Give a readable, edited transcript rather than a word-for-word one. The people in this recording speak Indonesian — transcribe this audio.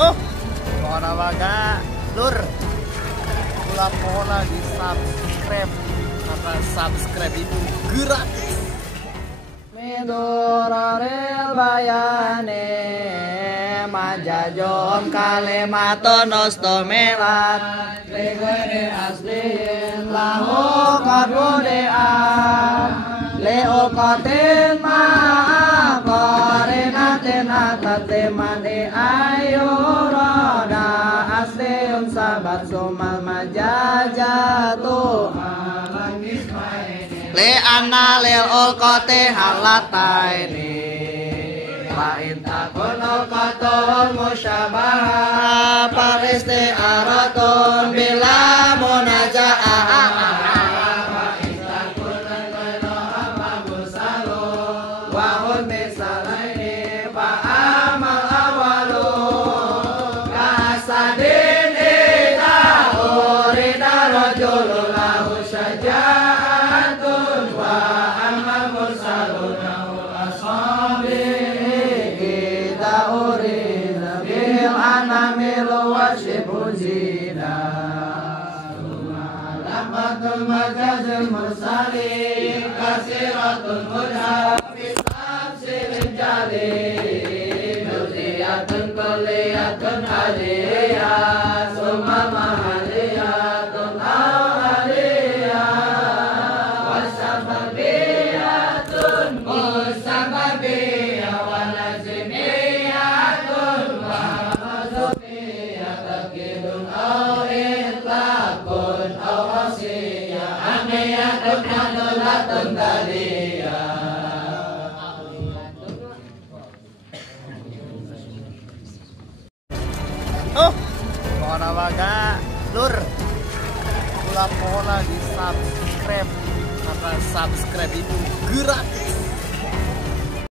Oh, mana waga, lur. Kula pola di subscribe karena subscribe itu gratis. Miduraril bayane majajon kalimaton nostomelat legere asliin lahu kabudean leokatin ma'akorinatin atatimani ayurada asliun sabat sumal majajatu le anna lil ulqati halataini fa in takun ulqatun musyabaha paristi aratun bila munaja'ah fa in takun ghayra mabsalu wa hum misalaini fa amal awalu kasadin ida urida rajulun lahu syaja'atun wa amal mursaluna ashabi ida urida bil anamil wa shibuzina laqatul majazil mursalin kasiratun mudha bisabsil jalil muziyatun kulliyatun aliyah summa mahaliyatun awaliyah wasababiyatun musababiyah walazimiyatun mahazubiyah takidun aw itlaqun aw khasiyah amiyatun adulatun taliyah. Oh, mana waga, lur. Kula pola di subscribe karena subscribe itu gratis.